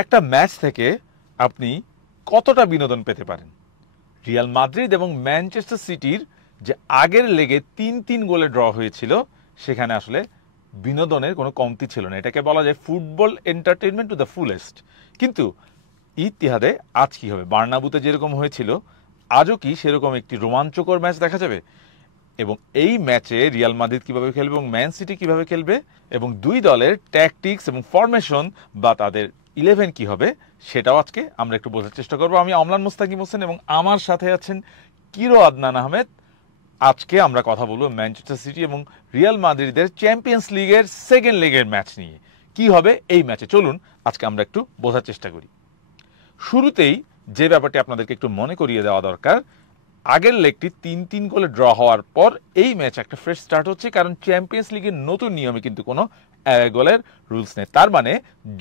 একটা ম্যাচ থেকে আপনি কতটা বিনোদন পেতে পারেন? রিয়াল মাদ্রিদ এবং ম্যানচেস্টার সিটির যে আগের লেগে ৩-৩ গোলে ড্র হয়েছিল, সেখানে আসলে বিনোদনের কোনো কমতি ছিল না। এটাকে বলা যায় football entertainment to the fullest. কিন্তু ইতিহাদে আজ কি হবে? বার্নাবুতে যেরকম হয়েছিল, আজও কি সেরকম একটি রোমাঞ্চকর ম্যাচ দেখা যাবে? এবং এই ম্যাচে রিয়াল মাদ্রিদ কিভাবে খেলবে এবং ম্যান সিটি কিভাবে খেলবে এবং দুই দলের ট্যাকটিক্স এবং ফরমেশন বা তাদের 11 কি হবে, সেটাও আজকে আমরা একটু বোঝার চেষ্টা করবো। আমি অমলান মুস্তাকিম হোসেন এবং আমার সাথে আছেন কিরো আদনান আহমেদ। আজকে আমরা কথা বলবো ম্যানচেস্টার সিটি এবং রিয়াল মাদ্রিদের চ্যাম্পিয়ন্স লিগের সেকেন্ড লেগের ম্যাচ নিয়ে। কি হবে এই ম্যাচে, চলুন আজকে আমরা একটু বোঝার চেষ্টা করি। শুরুতেই যে ব্যাপারটি আপনাদেরকে একটু মনে করিয়ে দেওয়া দরকার, আগের লেগটি ৩-৩ গোলে ড্র হওয়ার পর এই ম্যাচ একটা ফ্রেশ স্টার্ট হচ্ছে, কারণ চ্যাম্পিয়ন্স লিগের নতুন নিয়মে কিন্তু কোনো গোলের রুলস নেই। তার মানে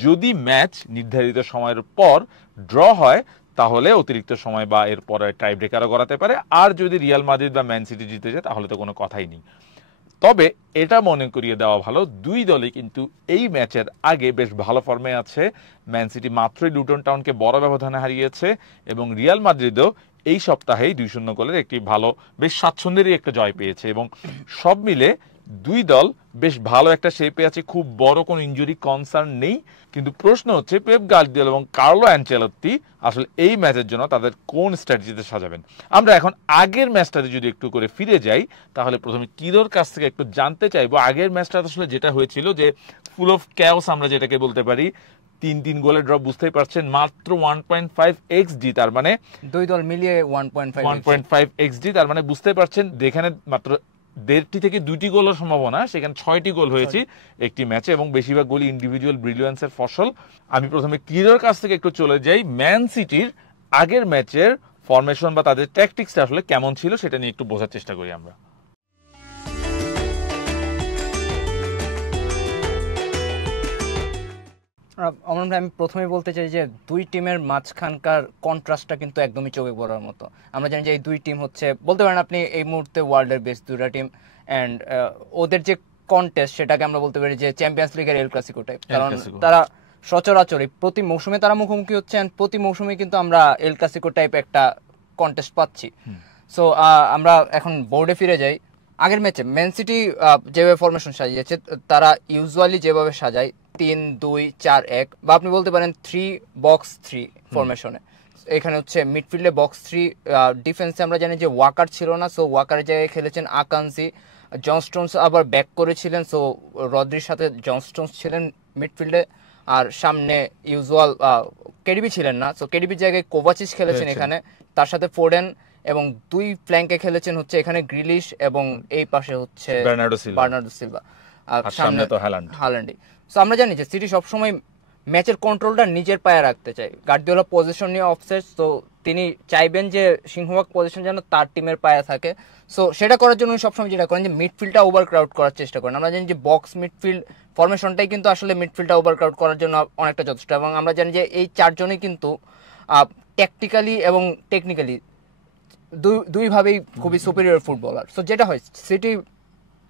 যদি ম্যাচ নির্ধারিত সময়ের পর ড্র হয় তাহলে অতিরিক্ত সময় বা এর পরে টাই ব্রেকারও করাতে পারে, আর যদি রিয়াল মাদ্রিদ বা ম্যান সিটি জিতে যায় তাহলে তো কোনো কথাই নেই। তবে এটা মনে করিয়ে দেওয়া ভালো, দুই দলই কিন্তু এই ম্যাচের আগে বেশ ভালো ফর্মে আছে। ম্যান সিটি মাত্রই লুটন টাউনকে বড় ব্যবধানে হারিয়েছে এবং রিয়াল মাদ্রিদও এই সপ্তাহেই 2-0 গোলের একটি ভালো, বেশ স্বাচ্ছন্দ্যেরই একটা জয় পেয়েছে এবং সব মিলে দুই দল বেশ ভালো একটা শেপে আছে, খুব বড় কোনো ইনজুরি কনসার্ন নেই। কিন্তু প্রশ্ন হচ্ছে পেপ গার্দিওলা এবং কার্লো অ্যানচেলত্তি আসলে এই ম্যাচের জন্য তাদের কোন স্ট্র্যাটেজিতে সাজাবেন। আমরা এখন আগের ম্যাচটাতে যদি একটু করে ফিরে যাই, তাহলে প্রথমে কিরোর কাছ থেকে একটু জানতে চাইবো আগের ম্যাচটা আসলে যেটা হয়েছিল, যে ফুল অফ ক্যাওস আমরা যেটাকে বলতে পারি, ৩-৩ গোলের ড্র, বুঝতেই পারছেন মাত্র 1.5 XG, তার মানে দুই দল মিলিয়ে 1.5 XG, তার মানে বুঝতেই পারছেন যেখানে মাত্র 1.5 থেকে 2টি গোলের সম্ভাবনা, সেখানে 6টি গোল হয়েছে একটি ম্যাচে এবং বেশিরভাগ গোলই ইন্ডিভিজুয়াল ব্রিলিয়ান্সের ফসল। আমি প্রথমে কিরোর কাছ থেকে একটু চলে যাই, ম্যান সিটির আগের ম্যাচের ফরমেশন বা তাদের ট্যাকটিক্সটা আসলে কেমন ছিল সেটা নিয়ে একটু বোঝার চেষ্টা করি আমরা। আমি প্রথমে বলতে চাই যে দুই টিমের মাঝখানকার কন্ট্রাস্টটা কিন্তু একদমই চোখে পড়ার মতো। আমরা জানি যে এই দুই টিম হচ্ছে, বলতে পারেন আপনি এই মুহূর্তে ওয়ার্ল্ডের বেস্ট দুইটা টিম, অ্যান্ড ওদের যে কন্টেস্ট সেটাকে আমরা বলতে পারি যে চ্যাম্পিয়ন্স লিগের এল ক্লাসিকো টাইপ, কারণ তারা সচরাচরই প্রতি মৌসুমে তারা মুখোমুখি হচ্ছে, প্রতি মৌসুমে কিন্তু আমরা এল ক্লাসিকো টাইপ একটা কন্টেস্ট পাচ্ছি। সো আমরা এখন বোর্ডে ফিরে যাই। আগের ম্যাচে ম্যান সিটি যেভাবে ফরমেশন সাজিয়েছে, তারা ইউজুয়ালি যেভাবে সাজায় 3-2-4-1 বা আপনি বলতে পারেন 3-box-3 ফরমেশনে। এখানে হচ্ছে মিডফিল্ডে বক্স 3, ডিফেন্সে আমরা জানি যে ওয়াকার ছিল না, সো ওয়াকারের জায়গায় খেলেছেন আকানজি, জন স্টোনস আবার ব্যাক করেছিলেন, সো রদ্রির সাথে জন স্টোনস ছিলেন মিডফিল্ডে, আর সামনে ইউজুয়াল কেডিবি ছিলেন না, সো কেডিবির জায়গায় কোভাচিচ খেলেছেন এখানে, তার সাথে ফোডেন, এবং দুই ফ্ল্যাঙ্কে খেলেছেন হচ্ছে এখানে গ্রিলিশ এবং এই পাশে হচ্ছে বার্নার্ডো সিলভা, আর সামনে তো হ্যালান্ডি। সো আমরা জানি যে সিটি সবসময় ম্যাচের কন্ট্রোলটা নিজের পায়ে রাখতে চায়। গার্দিওলা পজিশন নিয়ে অফসেট, তো তিনি চাইবেন যে সিংহভাগ পজিশন যেন তার টিমের পায়ে থাকে। সো সেটা করার জন্য সবসময় যেটা করেন যে মিডফিল্ডটা ওভারক্রাউড করার চেষ্টা করেন। আমরা জানি যে বক্স মিডফিল্ড ফরমেশনটাই কিন্তু আসলে মিডফিল্ডটা ওভারক্রাউড করার জন্য অনেকটা যথেষ্ট, এবং আমরা জানি যে এই চারজনই কিন্তু ট্যাকটিক্যালি এবং টেকনিক্যালি দুইভাবেই খুবই সুপিরিয়র ফুটবলার। সো যেটা হয় সিটি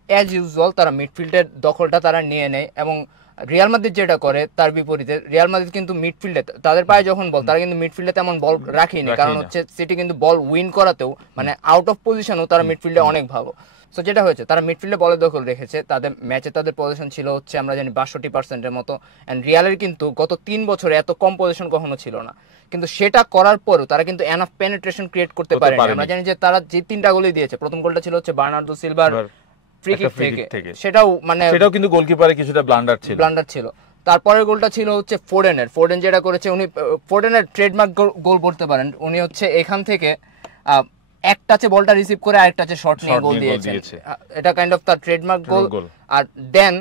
অ্যাজ ইউজুয়াল তারা মিডফিল্ডের দখলটা তারা নিয়ে নেয়, এবং রিয়াল মাদ্রিদ যেটা করে তার বিপরীতে, রিয়াল মাদ্রিদ কিন্তু মিডফিল্ডে তাদের পায়ে যখন বল, তারা কিন্তু মিডফিল্ডে তেমন বল রাখেনি, কারণ হচ্ছে সিটি কিন্তু বল উইন করাতেও মানে আউট অফ পজিশনও তারা মিডফিল্ডে অনেক ভালো। সো যেটা হয়েছে তারা মিডফিল্ডে বলের দখল রেখেছে, তাদের ম্যাচে তাদের পজিশন ছিল হচ্ছে আমরা জানি 62%-এর মতো, অ্যান্ড রিয়ালের কিন্তু গত 3 বছরে এত কম পজিশন কখনো ছিল না। কিন্তু সেটা করার পরও তারা কিন্তু এনাফ পেনিট্রেশন ক্রিয়েট করতে পারেনি। আমরা জানি যে তারা যে 3টা গোলই দিয়েছে, প্রথম গোলটা ছিল হচ্ছে বার্নার্ডো সিলভার ফ্রি কিক থেকে, সেটাও কিন্তু গোলকিপারের কিছুটা ব্লান্ডার ছিল। তারপরের গোলটা ছিল হচ্ছে ফোডেন যেটা করেছে, উনি ফোডেনের ট্রেডমার্ক গোল বলতে পারেন, উনি হচ্ছে এখান থেকে এক টাচে বলটা রিসিভ করে আরেক টাচে শট নিয়ে গোল দিয়েছেন, এটা কাইন্ড অফ তার ট্রেডমার্ক গোল। আর দেন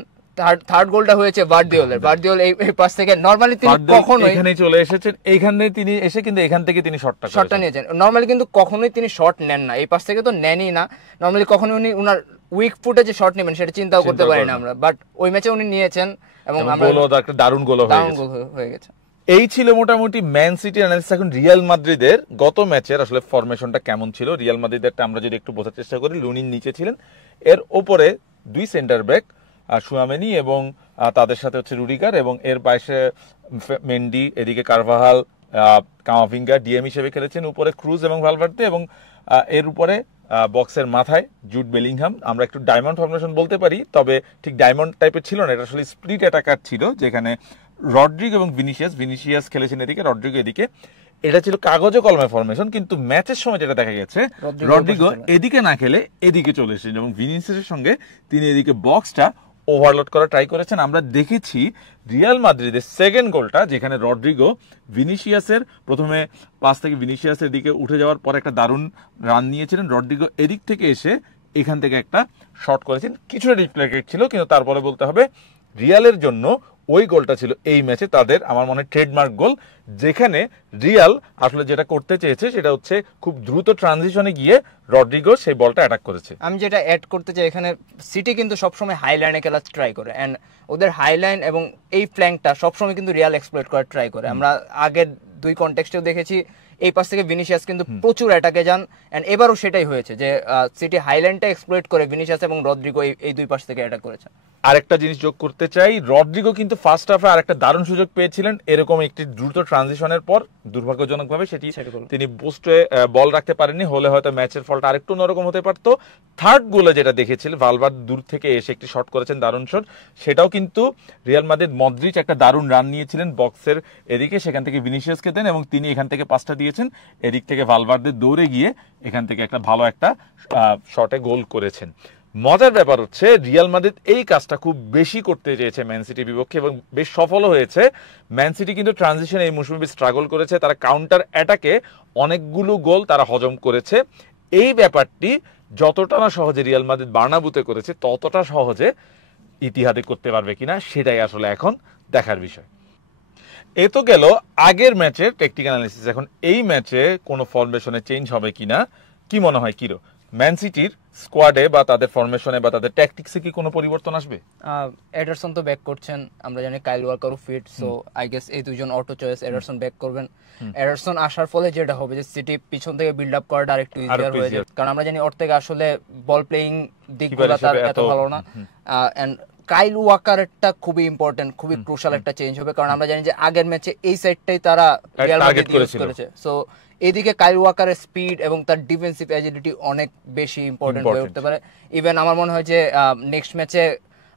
থার্ড গোলটা হয়েছে ভার্দিওল এই পাশ থেকে, নরমালি তিনি কখনোই এখানে চলে এসেছেন, এইখানে তিনি এসে কিন্তু এখান থেকে তিনি শটটা নিয়েছেন। নরমালি কিন্তু কখনোই তিনি শট নেন না, এই পাশ থেকে তো নেনই না নরমালি, কখনোই উনি উনার উইক ফুটে যে শট নেবেন সেটা চিন্তাও করতে পারি না আমরা, বাট ওই ম্যাচে উনি নিয়েছেন এবং একটা দারুণ গোল হয়ে গেছে। এই ছিল মোটামুটি ম্যান সিটি অ্যানালিসিস। এখন রিয়াল মাদ্রিদের গত ম্যাচের আসলে ফরমেশনটা কেমন ছিল, রিয়াল মাদ্রিদেরটা আমরা যদি একটু বোঝার চেষ্টা করি। লুনিন নিচে ছিলেন, এর ওপরে দুই সেন্টার ব্যাক সুয়ামেনি এবং তাদের সাথে হচ্ছে রুডিগার, এবং এর পাশে মেন্ডি, এদিকে কারভাহাল, কামাভিঙ্গা ডিএম হিসেবে খেলেছেন, উপরে ক্রুজ এবং ভালভার্দে, এবং এর উপরে বক্সের মাথায় জুড বেলিংহাম। আমরা একটু ডায়মন্ড ফর্মেশন বলতে পারি, তবে ঠিক ডায়মন্ড টাইপের ছিল না, এটা আসলে স্প্লিট অ্যাটাকার ছিল, যেখানে রড্রিগো এবং ভিনিসিয়াস খেলেছেন এদিকে, রড্রিগো এদিকে। এটা ছিল কাগজে কলমে ফরমেশন, কিন্তু ম্যাচের সময় যেটা দেখা গেছে রড্রিগো এদিকে না খেলে এদিকে চলে এসেছেন এবং ভিনিসিয়াসের সঙ্গে তিনি এদিকে বক্সটা ওভারলোড করা ট্রাই করেছেন। আমরা দেখেছি রিয়াল মাদ্রিদের সেকেন্ড গোলটা, যেখানে রড্রিগো ভিনিসিয়াসের প্রথমে পাস থেকে ভিনিসিয়াসের দিকে উঠে যাওয়ার পর একটা দারুণ রান নিয়েছিলেন, রড্রিগো এদিক থেকে এসে এখান থেকে একটা শট করেছেন, কিছুটা ডিফ্লেক্টেড ছিল, কিন্তু তারপরে বলতে হবে রিয়ালের জন্য ওই গোলটা ছিল এই ম্যাচে তাদের আমার মনে হয় ট্রেডমার্ক গোল, যেখানে রিয়াল আসলে যেটা করতে চেয়েছে সেটা হচ্ছে খুব দ্রুত ট্রানজিশনে গিয়ে রড্রিগো সেই বলটা অ্যাটাক করেছে। আমি যেটা অ্যাড করতে চাই এখানে, সিটি কিন্তু সবসময় হাই লাইনে খেলার ট্রাই করে, অ্যান্ড ওদের হাই লাইন এবং এই ফ্ল্যাঙ্কটা সবসময় কিন্তু রিয়াল এক্সপ্লয়েট করার ট্রাই করে। আমরা আগের দুই কনটেক্সটেও দেখেছি এই পাশ থেকে ভিনিসিয়াস কিন্তু প্রচুর অ্যাটাকে যান, এন্ড এবারও সেটাই হয়েছে যে সিটি হাইল্যান্ডটা এক্সপ্লয়েট করে ভিনিসিয়াস এবং রদ্রিগো এই দুই পাশ থেকে অ্যাটাক করেছে। আরেকটা জিনিস যোগ করতে চাই, রড্রিগো কিন্তু ফার্স্ট হাফে আরেকটা দারুণ সুযোগ পেয়েছিলেন এরকম একটি দ্রুত ট্রানজিশনের পর, দুর্ভাগ্যজনকভাবে সেটি তিনি পোস্টে বল রাখতে পারেননি, হলে হয়তো ম্যাচের ফলটা আরেকটু অন্যরকম হতে পারতো। থার্ড গোলে যেটা দেখেছিল ভালভার্দে দূর থেকে এসে একটি শট করেছেন, দারুণ শট, সেটাও কিন্তু রিয়াল মাদ্রিদ মদ্রিচ একটা দারুণ রান নিয়েছিলেন বক্সের এদিকে, সেখান থেকে ভিনিসিয়াসকে দেন এবং তিনি এখান থেকে পাসটা দিয়েছেন, এদিক থেকে ভালভার্দে দৌড়ে গিয়ে এখান থেকে একটা ভালো একটা শটে গোল করেছেন। মজার ব্যাপার হচ্ছে রিয়াল মাদ্রিদ এই কাজটা খুব বেশি করতে চেয়েছে ম্যান সিটির বিপক্ষে এবং বেশ সফল হয়েছে। ম্যান সিটি কিন্তু ট্রানজিশন এই মৌসুমে স্ট্রাগল করেছে, তারা কাউন্টার অ্যাটাকে অনেকগুলো গোল তারা হজম করেছে। এই ব্যাপারটি যতটা না সহজে রিয়াল মাদ্রিদ বার্নাবুতে করেছে, ততটা সহজে ইতিহাদে করতে পারবে কিনা সেটাই আসলে এখন দেখার বিষয়। এ তো গেল আগের ম্যাচের টেকনিক্যাল অ্যানালিসিস। এখন এই ম্যাচে কোনো ফরমেশনে চেঞ্জ হবে কিনা, কি মনে হয় কিরো? ম্যান সিটির স্কোয়াডে বা তাদের ফরমেশনে বা তাদের ট্যাকটিক্সে কি কোনো পরিবর্তন আসবে? এডারসন তো ব্যাক করছেন, আমরা জানি কাইল ওয়াকারও ফিট, সো আই গেস এই দুজন অটো চয়েস, এডারসন ব্যাক করবেন। এডারসন আসার ফলে যেটা হবে যে সিটি পিছন থেকে বিল্ড আপ করাটা আরেকটু ইজিয়ার হয়ে যাবে, কারণ আমরা জানি ওর থেকে আসলে বল প্লেইং দিকগুলো তার এত ভালো না, এন্ড কাইল ওয়াকারটা খুবই ইম্পর্টেন্ট, খুবই ক্রুশাল একটা চেঞ্জ হবে, কারণ আমরা জানি যে আগের ম্যাচে এই সাইডটাই তারা রিয়াল মাদ্রিদ ইউজ করেছে, সো এদিকে কাইল ওয়াকারের স্পিড এবং তার ডিফেন্সিভ এজিলিটি অনেক বেশি ইম্পর্টেন্ট হয়ে উঠতে পারে। ইভেন আমার মনে হয় যে নেক্সট ম্যাচে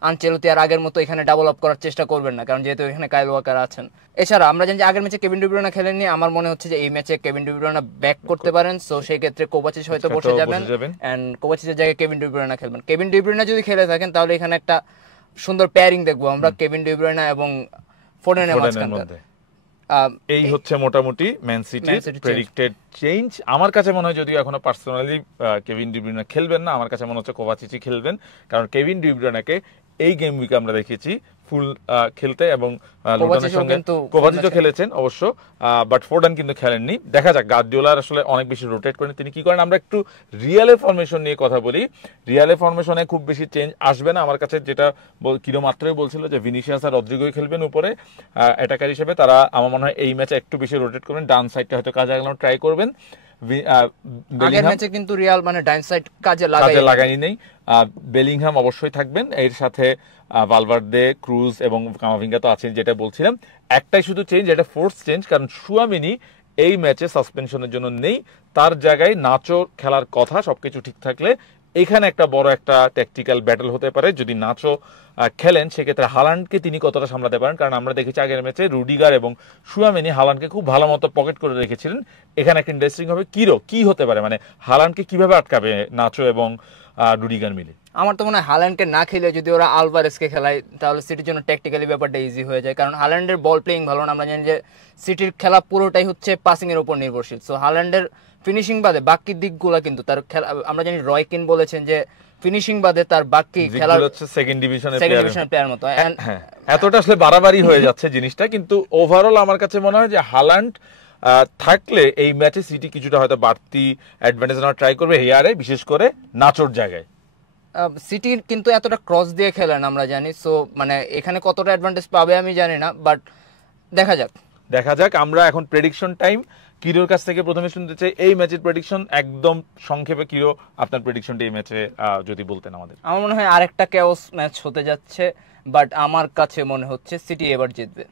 আনচেলতি আর আগের মতো এখানে ডাবল আপ করার চেষ্টা করবেন না, কারণ যেহেতু এখানে কাইল ওয়াকার আছেন। এছাড়া আমরা জানি যে আগের ম্যাচে কেভিন ডি ব্রুয়নে খেলেননি, আমার মনে হচ্ছে যে এই ম্যাচে কেভিন ডি ব্রুয়নে ব্যাক করতে পারেন, সো সেই ক্ষেত্রে কোভাচিচ হয়তো বসে যাবেন এন্ড কোভাচিচের জায়গায় কেভিন ডি ব্রুয়নে খেলবেন। কেভিন ডি ব্রুয়নে যদি খেলে থাকেন তাহলে এখানে একটা সুন্দর পেয়ারিং দেখবো আমরা, কেভিন ডি ব্রুয়নে এবং ফোডেনের মাঝখানকার। এই হচ্ছে মোটামুটি ম্যান সিটির প্রেডিক্টেড চেঞ্জ। আমার কাছে মনে হয়, যদিও এখনো পার্সোনালি কেভিন ডি ব্রুয়নে খেলবেন না, আমার কাছে মনে হচ্ছে কোভাচিচই খেলবেন, কারণ কেভিন ডি ব্রুয়নেকে এই গেম উইকে আমরা দেখেছি ফুল খেলতে, এবং লুটনের সঙ্গে কোভাচিচও খেলেছেন অবশ্য, বাট ফোর্ডেন কিন্তু খেলেননি। দেখা যাক, গার্দিওলার আসলে অনেক বেশি রোটেট করেন, তিনি কি করেন। আমরা একটু রিয়ালের ফরমেশন নিয়ে কথা বলি। রিয়ালের ফরমেশনে খুব বেশি চেঞ্জ আসবে না আমার কাছে, যেটা কিরো মাত্রই বলছিল যে ভিনিসিয়াস আর রদ্রিগোই খেলবেন উপরে অ্যাটাকার হিসেবে, তারা আমার মনে হয় এই ম্যাচে একটু বেশি রোটেট করবেন, ডান সাইডটা হয়তো কাজে লাগানোর ট্রাই করবেন। আগের ম্যাচে কিন্তু রিয়াল মানে ডান সাইড কাজে লাগায়নি নেই, বেলিংহাম অবশ্যই থাকবেন, এর সাথে ভালভার্দে, ক্রুজ এবং কামাভিঙ্গা তো আছেন, যেটা বলছিলাম। একটাই শুধু চেঞ্জ, এটা ফোর্স চেঞ্জ, কারণ সুয়ামিনি এই ম্যাচে সাসপেনশনের জন্য নেই, তার জায়গায় নাচো খেলার কথা। সবকিছু ঠিক থাকলে এখানে একটা বড় একটা ট্যাকটিক্যাল ব্যাটল হতে পারে যদি নাচো খেলেন, সেক্ষেত্রে হালান্ডকে তিনি কতটা সামলাতে পারেন, কারণ আমরা দেখেছি আগের ম্যাচে রুডিগার এবং সুয়ামিনি হালান্ডকে খুব ভালো মতো পকেট করে রেখেছিলেন। এখানে একটা ইন্টারেস্টিং হবে কি হতে পারে, মানে হালান্ডকে কিভাবে আটকাবে নাচো এবং রুডিগার মিলে। আমার তো মনে হয় হাল্যান্ডকে না খেলে যদি ওরা আলভারেজকে খেলায় তাহলে সিটির জন্য ট্যাকটিক্যালি ব্যাপারটা ইজি হয়ে যায়, কারণ হাল্যান্ডের বল প্লেইং ভালো না। আমরা জানি যে সিটির খেলা পুরোটাই হচ্ছে পাসিং এর উপর নির্ভরশীল, সো হাল্যান্ডের ফিনিশিং বাদে বাকি দিকগুলো কিন্তু তার খেলা, আমরা জানি রয়কিন বলেছেন যে ফিনিশিং বাদে তার বাকি খেলা হচ্ছে সেকেন্ড ডিভিশনের প্লেয়ার মতো। এতটা আসলে বাড়াবাড়ি হয়ে যাচ্ছে জিনিসটা, কিন্তু ওভারঅল আমার কাছে মনে হয় যে হাল্যান্ড থাকলে এই ম্যাচে সিটি কিছুটা হয়তো বাড়তি অ্যাডভান্টেজ নেওয়ার ট্রাই করবে হেয়ারে, বিশেষ করে নাচোর জায়গায়। সিটির কিন্তু এতটা ক্রস দিয়ে খেলেন আমরা জানি, সো মানে এখানে কতটা অ্যাডভান্টেজ পাবে আমি জানি না, বাট দেখা যাক। দেখা যাক। আমরা এখন প্রেডিকশন টাইম। কিরোর কাছ থেকে প্রথমে শুনতে চাই এই ম্যাচের প্রেডিকশন, একদম সংক্ষেপে। কিরো, আপনার প্রেডিকশনটা এই ম্যাচে যদি বলতেন আমাদের। আমার মনে হয় আরেকটা ক্যাওস ম্যাচ হতে যাচ্ছে, বাট আমার কাছে মনে হচ্ছে সিটি এবার জিতবে।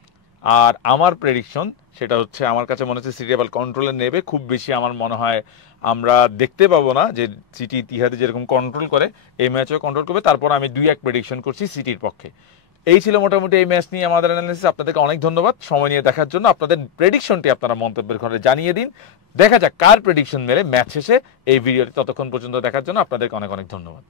আর আমার প্রেডিকশন সেটা হচ্ছে, আমার কাছে মনে হচ্ছে সিটি এবার কন্ট্রোলে নেবে। খুব বেশি আমার মনে হয় আমরা দেখতে পাবো না, যে সিটি ইতিহাদে যেরকম কন্ট্রোল করে এই ম্যাচও কন্ট্রোল করবে। তারপর আমি 2-1 প্রেডিকশন করছি সিটির পক্ষে। এই ছিল মোটামুটি এই ম্যাচ নিয়ে আমাদের অ্যানালিসিস। আপনাদেরকে অনেক ধন্যবাদ সময় নিয়ে দেখার জন্য। আপনাদের প্রেডিকশনটি আপনারা মন্তব্যের ঘরে জানিয়ে দিন। দেখা যাক কার প্রেডিকশন মেলে ম্যাচ শেষে এই ভিডিওটি। ততক্ষণ পর্যন্ত দেখার জন্য আপনাদেরকে অনেক অনেক ধন্যবাদ।